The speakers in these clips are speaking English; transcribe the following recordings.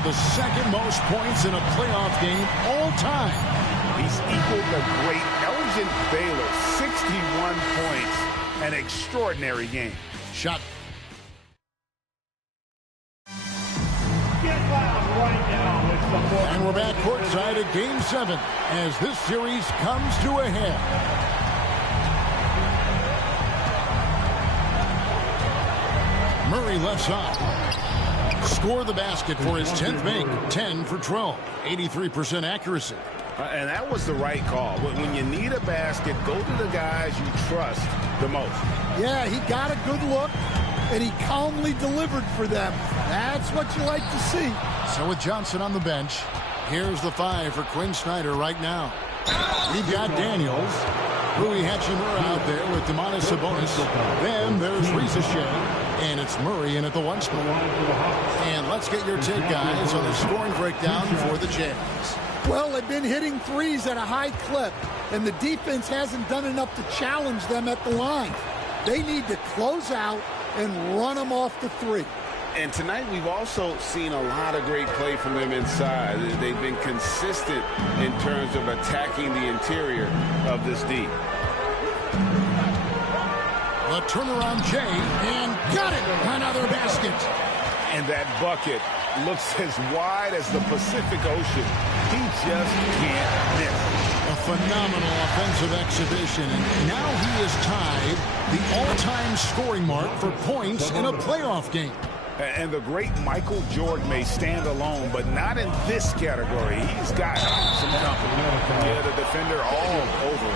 to the second most points in a playoff game all time. He's equaled the great Elgin Baylor, 61 points. An extraordinary game. Shot. And we're back courtside at Game 7 as this series comes to a head. Murray left side. Score the basket for his 10th make. 10 for 12. 83% accuracy. And that was the right call. When you need a basket, go to the guys you trust the most. Yeah, he got a good look, and he calmly delivered for them. That's what you like to see. So with Johnson on the bench, here's the 5 for Quinn Snyder right now. We've got Daniels, Rui Hachimura out there with Domantas Sabonis. Then there's Risa Shea, and it's Murray in at the 1 spot. And let's get your take, guys, on the scoring breakdown for the Jazz. Well, they've been hitting threes at a high clip, and the defense hasn't done enough to challenge them at the line. They need to close out and run them off the 3. And tonight we've also seen a lot of great play from them inside. They've been consistent in terms of attacking the interior of this D. The turnaround Jay, and got it! Another basket. And that bucket looks as wide as the Pacific Ocean. He just can't miss. A phenomenal offensive exhibition, and now he has tied the all-time scoring mark for points in a playoff game. And the great Michael Jordan may stand alone, but not in this category. He's got some company. Yeah, the defender all over.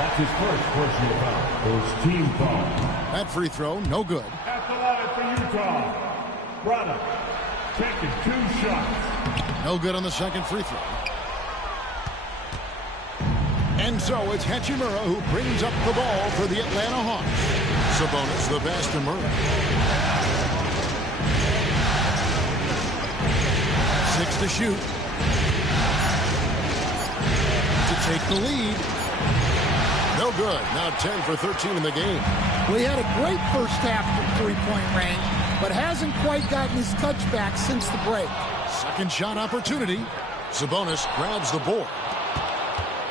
That's his first personal foul. First team foul. That free throw, no good. At the line for Utah, Braddock taking 2 shots. No good on the second free throw. And so it's Hachimura who brings up the ball for the Atlanta Hawks. Sabonis the pass to Murray. 6 to shoot. To take the lead. No good. Now 10 for 13 in the game. Well, he had a great first half from three-point range, but hasn't quite gotten his touchback since the break. Second shot opportunity. Sabonis grabs the board.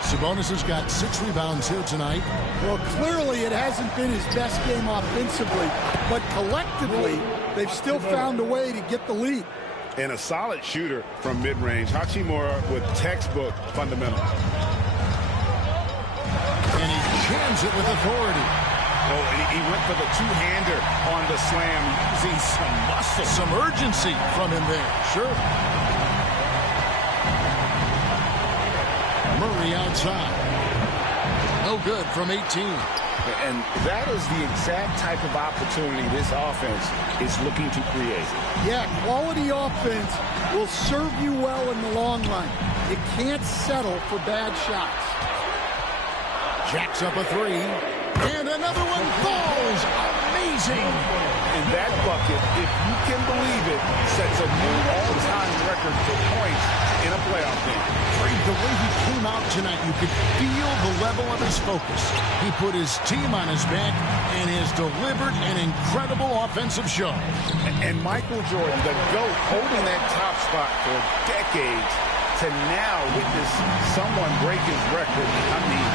Sabonis has got 6 rebounds here tonight. Well, clearly it hasn't been his best game offensively, but collectively, they've still found a way to get the lead. And a solid shooter from mid-range. Hachimura with textbook fundamentals. And he jams it with authority. Oh, he went for the two-hander on the slam, using some muscle. Some urgency from him there. Sure. Murray outside. No good from 18. And that is the exact type of opportunity this offense is looking to create. Yeah, quality offense will serve you well in the long run. You can't settle for bad shots. Jacks up a 3. And another one falls. Amazing. And that bucket, if you can believe it, sets a new all-time record for points in a playoff game. The way he came out tonight, you could feel the level of his focus. He put his team on his back and has delivered an incredible offensive show. And Michael Jordan, the GOAT, holding that top spot for decades, to now witness someone break his record. I mean,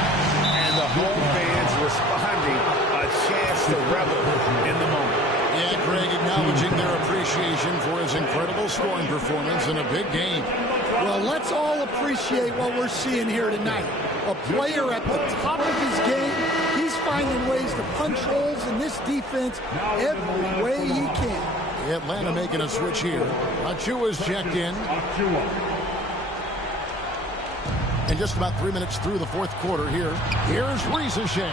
and the home fans responding, a chance to revel in the moment. Yeah, Greg acknowledging their appreciation for his incredible scoring performance in a big game. Well, let's all appreciate what we're seeing here tonight. A player at the top of his game. He's finding ways to punch holes in this defense every way he can. Atlanta making a switch here. Achua's checked in. And just about 3 minutes through the fourth quarter here. Here's Risa Shea.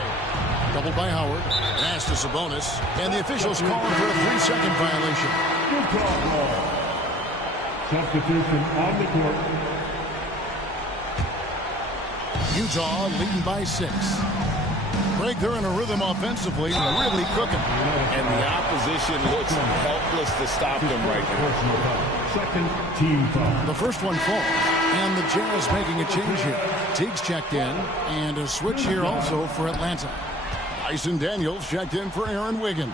Doubled by Howard. Pass to Sabonis. And the officials calling for a 3-second violation. Substitution on the court. Utah leading by 6. Greg, they're in a rhythm offensively, really cooking. And the opposition looks helpless to stop them right now. Second team foul. The first one falls. And the Jazz making a change here. Teague's checked in. And a switch here also for Atlanta. Dyson Daniels checked in for Aaron Wiggins.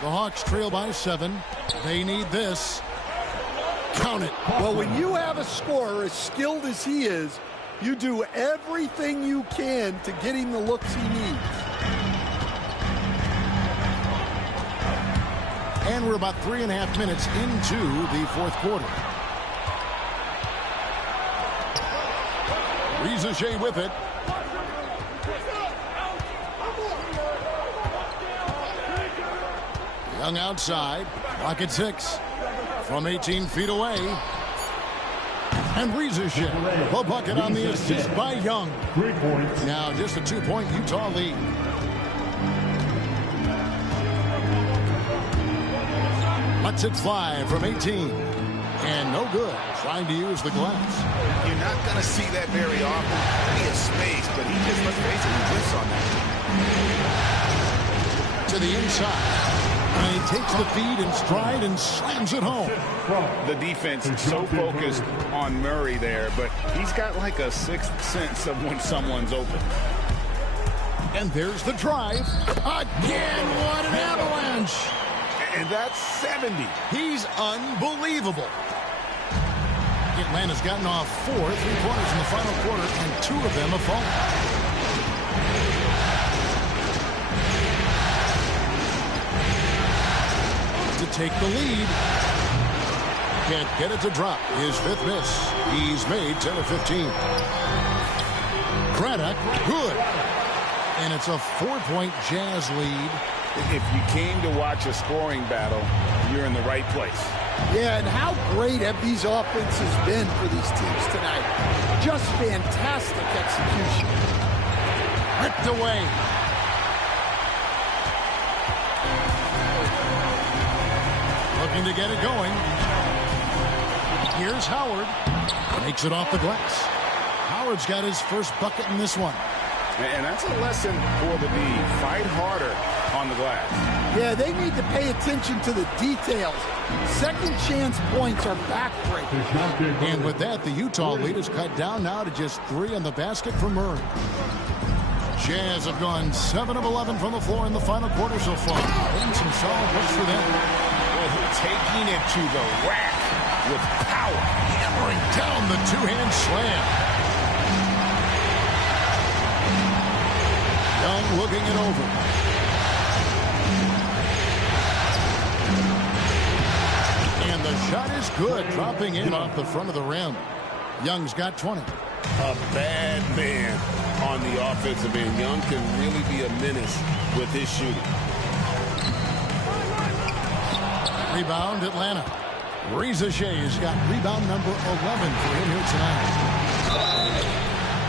The Hawks trail by 7. They need this. Count count it. Well, when you have a scorer as skilled as he is, you do everything you can to get him the looks he needs. And we're about 3.5 minutes into the fourth quarter. Rizachet with it. Young outside. Clock at 6. From 18 feet away. And Rizachet, the bucket on the assist by Young. 3 points. Now just a 2-point Utah lead. Lets it fly from 18. And no good. Trying to use the glass. You're not going to see that very often. Plenty of space, but he just, let's face it, he drifts on that. To the inside. And he takes the feed in stride and slams it home. The defense is so focused on Murray there, but he's got like a sixth sense of when someone's open. And there's the drive. Again, what an avalanche. And that's 70. He's unbelievable. Atlanta's gotten off 4 3-pointers in the final quarter, and 2 of them have fallen. To take the lead. Can't get it to drop. His 5th miss. He's made 10 of 15. Craddock, good. And it's a 4-point Jazz lead. If you came to watch a scoring battle, you're in the right place. Yeah, and how great have these offenses been for these teams tonight? Just fantastic execution. Ripped away. Looking to get it going. Here's Howard. Makes it off the glass. Howard's got his first bucket in this one. And that's a lesson for the D. Fight harder on the glass. Yeah, they need to pay attention to the details. Second chance points are backbreaking. And with that, the Utah lead is cut down now to just 3 on the basket for Murray. Jazz have gone 7 of 11 from the floor in the final quarter so far. And some solid looks for them. Well, taking it to the rack with power. Hammering down the two-hand slam. Young looking it over. And the shot is good, dropping in off the front of the rim. Young's got 20. A bad man on the offensive end. Young can really be a menace with his shooting. Rebound, Atlanta. Rizachet's got rebound number 11 for him here tonight.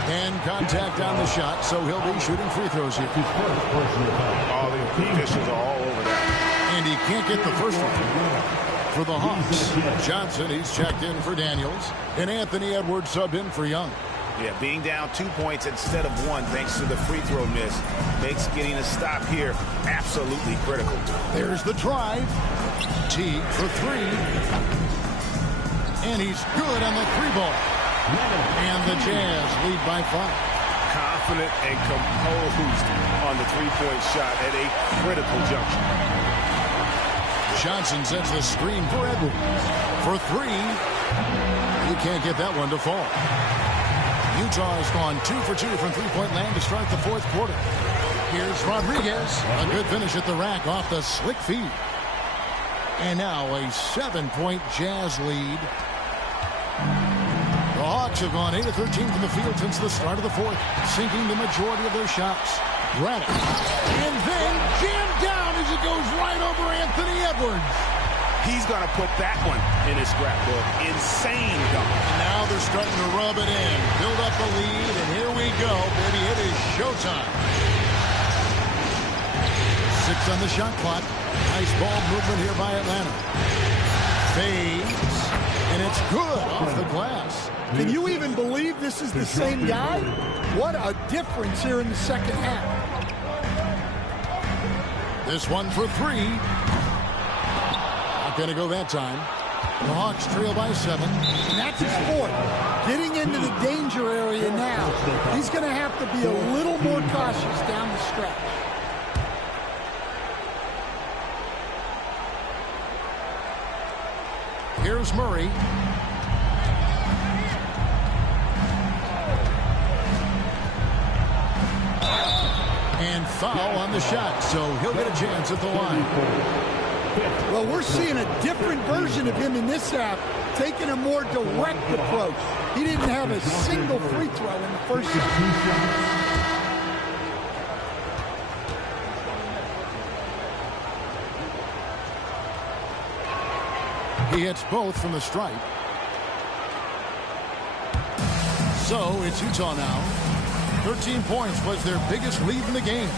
And contact on the shot, so he'll be shooting free throws here. All the officials are all over that. And he can't get the first one. For the Hawks, Johnson, he's checked in for Daniels. And Anthony Edwards subbed in for Young. Yeah, being down 2 points instead of 1 thanks to the free throw miss makes getting a stop here absolutely critical. There's the drive. Teague for 3. And he's good on the 3-ball. And the Jazz lead by 5. Confident and composed on the 3-point shot at a critical juncture. Johnson sets the screen for Edwards. For 3. He can't get that one to fall. Utah has gone 2 for 2 from 3-point land to start the fourth quarter. Here's Rodriguez. A good finish at the rack off the slick feed. And now a 7-point Jazz lead. The Hawks have gone 8 of 13 from the field since the start of the fourth, sinking the majority of their shots. Braddock. And then jammed down as it goes right over Anthony Edwards. He's going to put that one in his scrapbook. Insane dunk. Now they're starting to rub it in. Build up the lead, and here we go, baby. It is showtime. 6 on the shot clock. Nice ball movement here by Atlanta. Fades, and it's good off the glass. Can you even believe this is the same guy? What a difference here in the second half. This one for 3. Not going to go that time. The Hawks trail by 7. And that's his 4th. Getting into the danger area now. He's going to have to be a little more cautious down the stretch. Here's Murray. foul on the shot, so he'll get a chance at the line. Well, we're seeing a different version of him in this half, taking a more direct approach. He didn't have a single free throw in the first half. He hits both from the stripe. So it's Utah now. 13 points was their biggest lead in the game.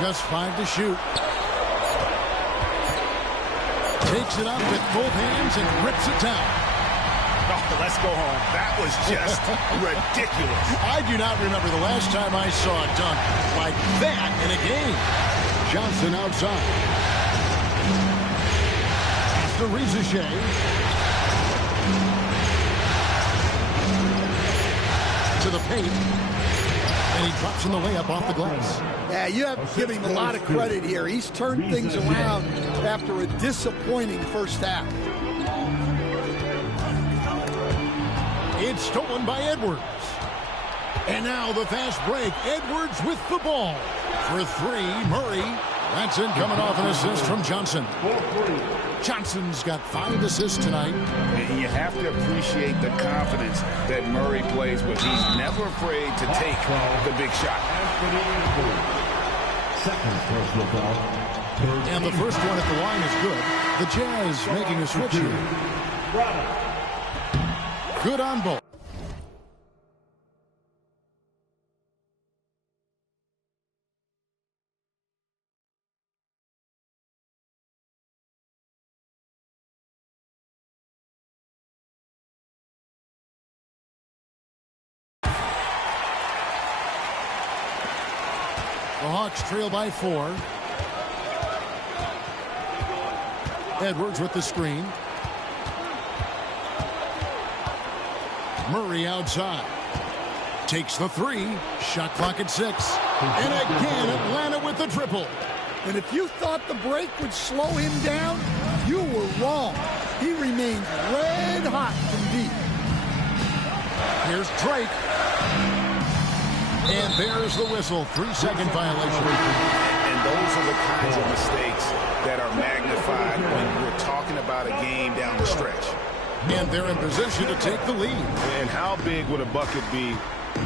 Just 5 to shoot. Takes it up with both hands and rips it down. Oh, let's go home. That was just ridiculous. I do not remember the last time I saw a dunk like that in a game. Johnson outside. To Rizichet. To the paint. And he drops in the layup off the glass. Yeah, you have to give him a lot of credit here. He's turned things around after a disappointing first half. It's stolen by Edwards. And now the fast break. Edwards with the ball. For 3, Murray. That's in coming off an assist from Johnson. Johnson's got 5 assists tonight. And you have to appreciate the confidence that Murray plays with. He's never afraid to take the big shot. And the first one at the line is good. The Jazz making a switch here. Good on both. The Hawks trail by 4. Edwards with the screen. Murray outside. Takes the 3. Shot clock at 6. And again, Atlanta with the triple. And if you thought the break would slow him down, you were wrong. He remains red hot from deep. Here's Drake. And there's the whistle. 3-second violation. And those are the kinds of mistakes that are magnified when we're talking about a game down the stretch. And they're in position to take the lead. And how big would a bucket be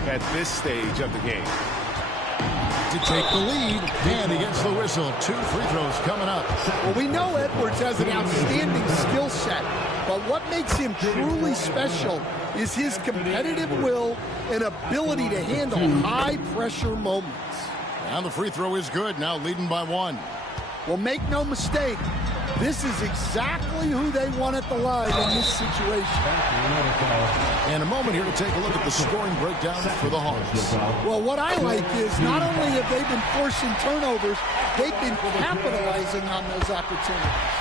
at this stage of the game? To take the lead, and he gets the whistle. 2 free throws coming up. Well, we know Edwards has an outstanding skill set, but what makes him truly special is his competitive will and ability to handle high-pressure moments. And the free throw is good, now leading by 1. Well, make no mistake, this is exactly who they want at the line in this situation. And a moment here to take a look at the scoring breakdown for the Hawks. Well, what I like is not only have they been forcing turnovers, they've been capitalizing on those opportunities.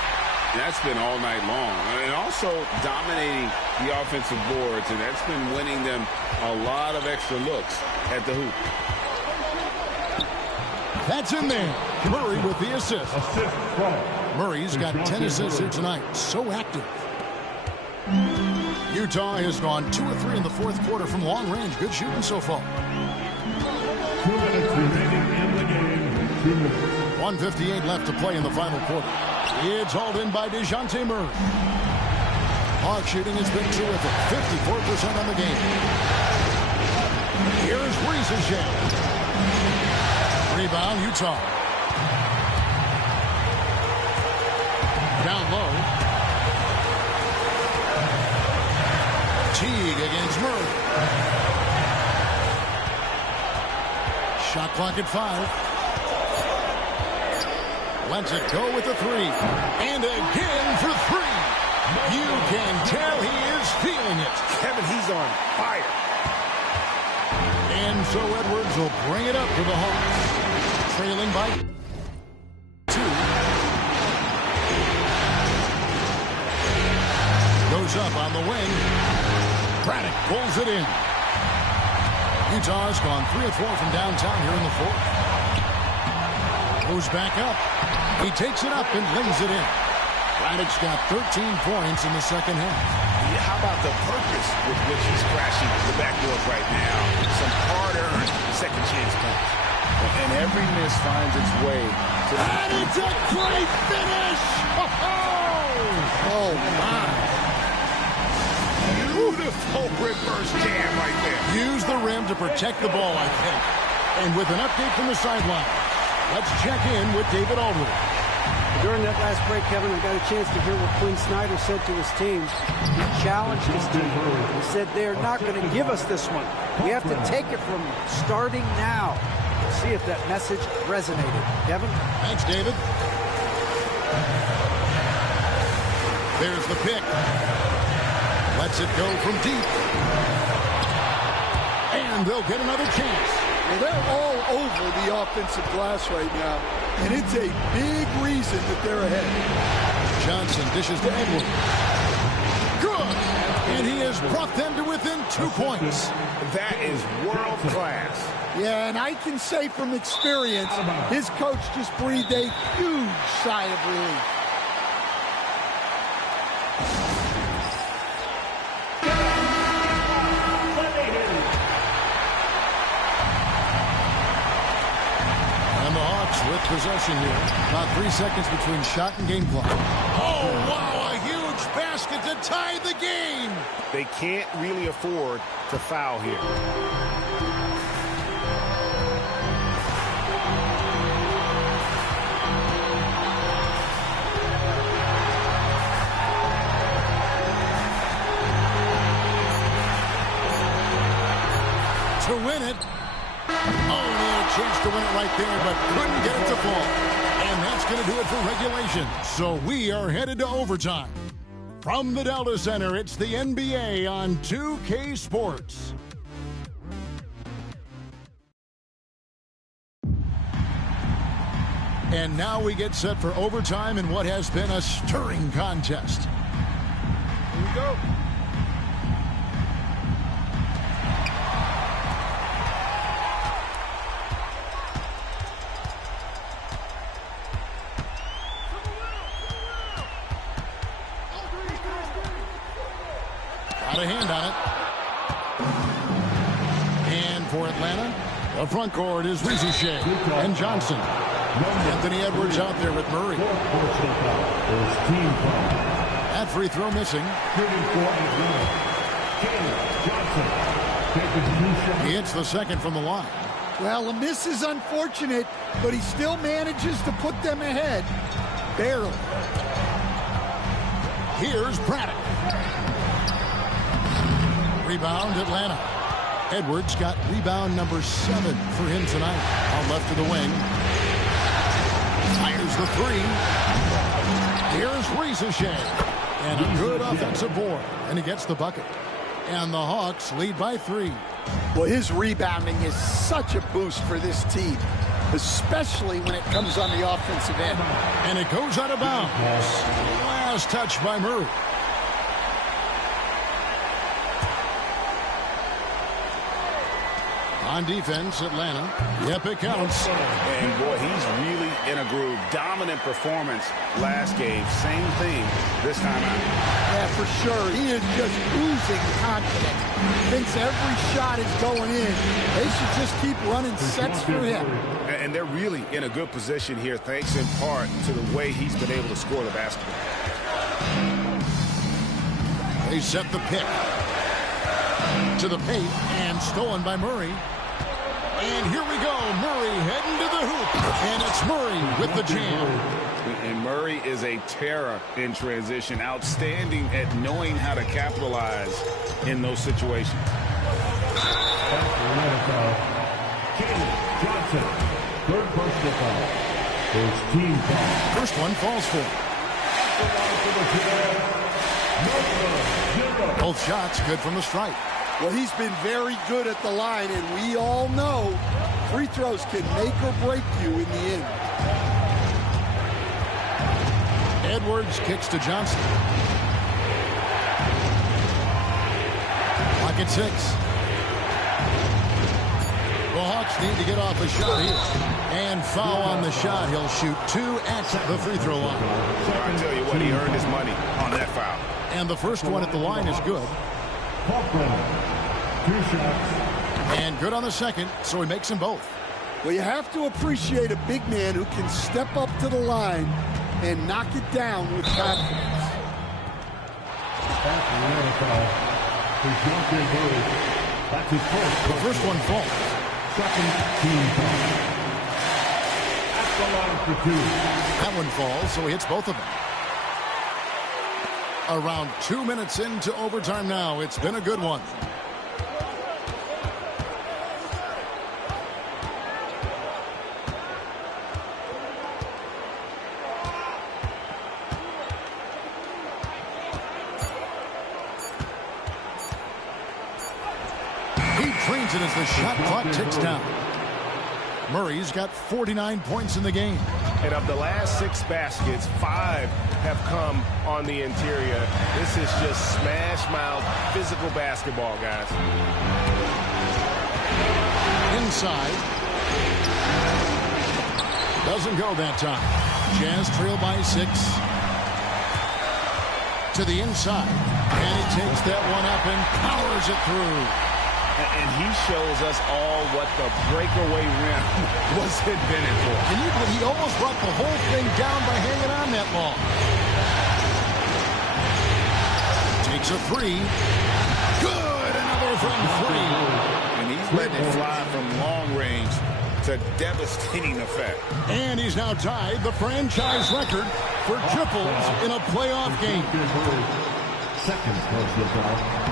That's been all night long. And also dominating the offensive boards, and that's been winning them a lot of extra looks at the hoop. That's in there. Murray with the assist. Murray's got 10 assists here tonight. So active. Utah has gone 2 of 3 in the fourth quarter from long range. Good shooting so far. 2 minutes remaining in the game. 1:58 left to play in the final quarter. It's hauled in by DeJounte Murray. Hawk shooting has been terrific. 54% on the game. Here's Rizichet. Rebound, Utah. Down low. Teague against Murray. Shot clock at 5. Lets it go with the 3. And again for 3. You can tell he is feeling it. Kevin, he's on fire. And so Edwards will bring it up to the Hawks. Trailing by 2. Goes up on the wing. Braddock pulls it in. Utah's gone 3 of 4 from downtown here in the fourth. Goes back up. He takes it up and lays it in. Braddock's got 13 points in the second half. Yeah, how about the purpose with which he's crashing the backdoors right now? Some hard-earned second chance points. And every miss finds its way to the... And it's a great finish! Oh, my. Beautiful reverse jam right there. Use the rim to protect the ball, I think. And with an update from the sideline, let's check in with David Aldridge. During that last break, Kevin, I got a chance to hear what Quinn Snyder said to his team. He challenged his team. He said they're not going to give us this one. We have to take it from starting now. We'll see if that message resonated. Kevin? Thanks, David. There's the pick. Lets it go from deep. And they'll get another chance. Well, they're all over the offensive glass right now, and it's a big reason that they're ahead. Johnson dishes to Edwards. Good! And he has brought them to within 2 points. That is world class. Yeah, and I can say from experience, his coach just breathed a huge sigh of relief. With possession here. About 3 seconds between shot and game clock. Oh, wow, a huge basket to tie the game. They can't really afford to foul here. To win it. Oh, they had a chance to win it right there, but couldn't get it to fall. And that's going to do it for regulation. So we are headed to overtime. From the Delta Center, it's the NBA on 2K Sports. And now we get set for overtime in what has been a stirring contest. Here we go. Got a hand on it. And for Atlanta, the front court is Rizier and Johnson. Anthony Edwards out there with Murray. That free throw missing. He hits the second from the line. Well, a miss is unfortunate, but he still manages to put them ahead. Barely. Here's Braddock. Rebound, Atlanta. Edwards got rebound number 7 for him tonight. On left of the wing. Fires the three. Here's Rizier. And a good offensive board. And he gets the bucket. And the Hawks lead by 3. Well, his rebounding is such a boost for this team, especially when it comes on the offensive end. And it goes out of bounds. Last touch by Murray. On defense, Atlanta. Yep, it counts. And boy, he's really in a groove. Dominant performance last game. Same thing this time out. Yeah, for sure. He is just oozing confidence. Thinks every shot is going in. They should just keep running sets for him. And they're really in a good position here, thanks in part to the way he's been able to score the basketball. They set the pick. To the paint and stolen by Murray. And here we go. Murray heading to the hoop. And it's Murray with the jam. And Murray is a terror in transition. Outstanding at knowing how to capitalize in those situations. Johnson, third personal foul. His team foul. First one falls for. Both shots good from the stripe. Well, he's been very good at the line, and we all know free throws can make or break you in the end. Edwards kicks to Johnson. Pocket 6. The Hawks need to get off a shot here. And foul on the shot. He'll shoot 2 at the free throw line. I tell you what, he earned his money on that foul. And the first one at the line is good. 2 shots. And good on the second, so he makes them both. Well, you have to appreciate a big man who can step up to the line and knock it down with confidence. That's another foul. That's his first. The first one falls. Second team foul. At the line for 2. That one falls, so he hits both of them. Around 2 minutes into overtime now. It's been a good one. He trains it as the shot clock ticks down. Murray's got 49 points in the game. And of the last 6 baskets, 5 have come on the interior. This is just smash mouth physical basketball, guys. Inside. Doesn't go that time. Jazz trail by 6. To the inside. And he takes that one up and powers it through. And he shows us all what the breakaway rim was invented for. Can you believe he almost brought the whole thing down by hanging on that long? Takes a 3. Good! Another from 3. And he's letting it fly from long range to devastating effect. And he's now tied the franchise record for triples in a playoff game. Second personal foul.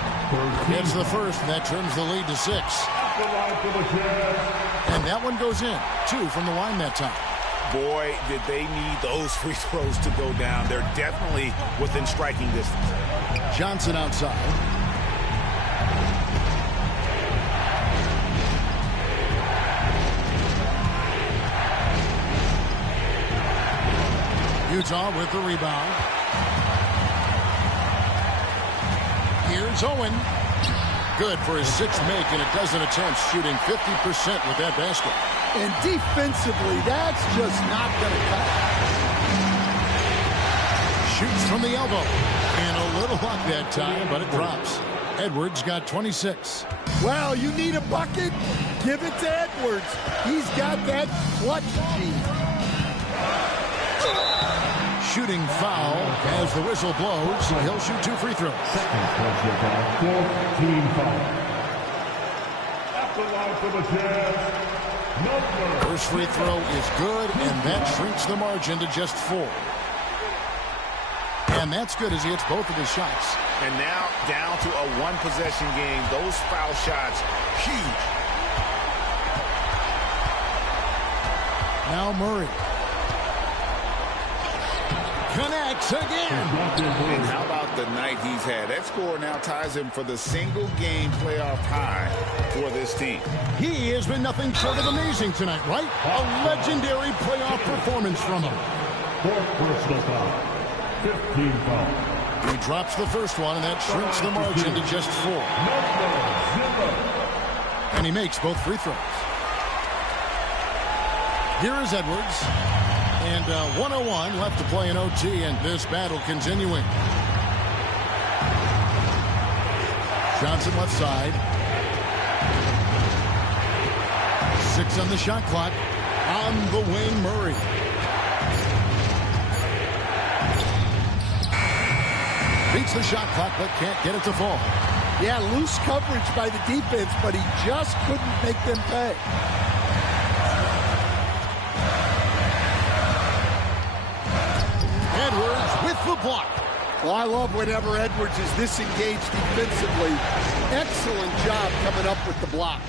It's the first, and that trims the lead to 6. At the line for the Jazz. And that one goes in. 2 from the line that time. Boy, did they need those free throws to go down. They're definitely within striking distance. Johnson outside. Utah with the rebound. Here's Owen. Good for his 6th make in a dozen attempts, shooting 50% with that basket. And defensively, that's just not going to cut. Shoots from the elbow. And a little luck that time, but it drops. Edwards got 26. Well, you need a bucket? Give it to Edwards. He's got that clutch gene. Shooting foul as the whistle blows. He'll shoot 2 free throws. Second personal foul. 4th team foul. At the line for the Jazz. Number. First free throw is good, and that shrinks the margin to just 4. And that's good as he hits both of his shots. And now down to a 1-possession game. Those foul shots, huge. Now Murray. Connects again. And how about the night he's had? That score now ties him for the single-game playoff high for this team. He has been nothing short of amazing tonight, right? A legendary playoff performance from him. 4th personal foul. 15 foul. He drops the first one, and that shrinks the margin to just 4. And he makes both free throws. Here is Edwards. And 101 left to play in OT, and this battle continuing. Johnson left side. 6 on the shot clock. On the wing, Murray. Beats the shot clock, but can't get it to fall. Yeah, loose coverage by the defense, but he just couldn't make them pay. Edwards with the block. Well, I love whenever Edwards is this engaged defensively. Excellent job coming up with the block.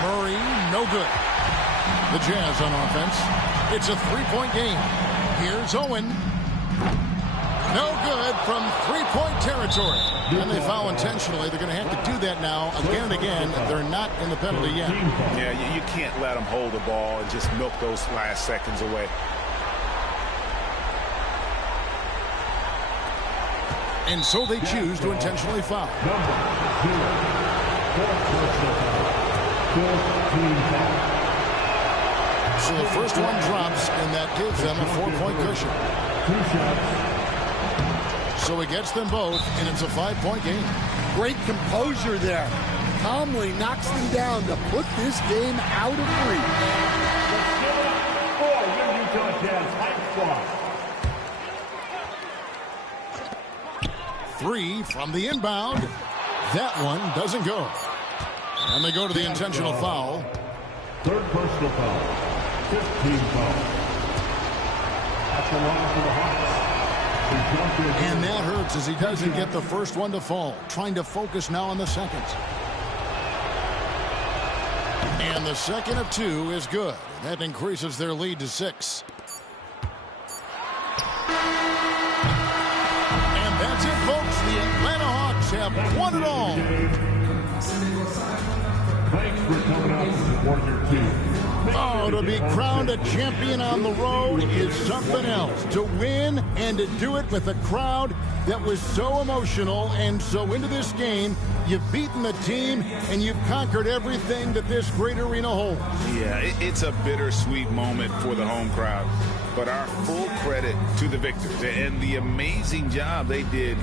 Murray, no good. The Jazz on offense. It's a 3-point game. Here's Owen. No good from 3-point territory. And they foul intentionally. They're going to have to do that now again and again. They're not in the penalty yet. Yeah, you can't let them hold the ball and just milk those last seconds away. And so they choose to intentionally foul. Number 0. 4th personal foul. 4th team foul. So the first one drops, and that gives them a 4-point cushion. 2 shots. So he gets them both, and it's a 5-point game. Great composure there. Calmly knocks them down to put this game out of reach. For your Utah Jazz High Squad. 3 from the inbound. That one doesn't go. And they go to the intentional foul. 3rd personal foul. 15 foul. At the line for the Hawks. And that hurts as he doesn't get the first one to fall. Trying to focus now on the second. And the second of 2 is good. That increases their lead to 6. And that's it, folks. The Atlanta Hawks have won it all. Thanks for coming out to support your team. Oh, to be crowned a champion on the road is something else. To win and to do it with a crowd that was so emotional and so into this game. You've beaten the team and you've conquered everything that this great arena holds. Yeah, it's a bittersweet moment for the home crowd. But our full credit to the victors and the amazing job they did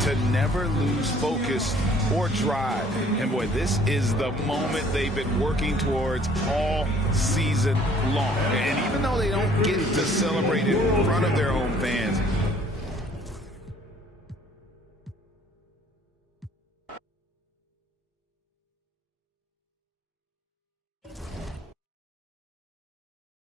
to never lose focus or drive. And boy, this is the moment they've been working towards all season long. And even though they don't get to celebrate in front of their home fans,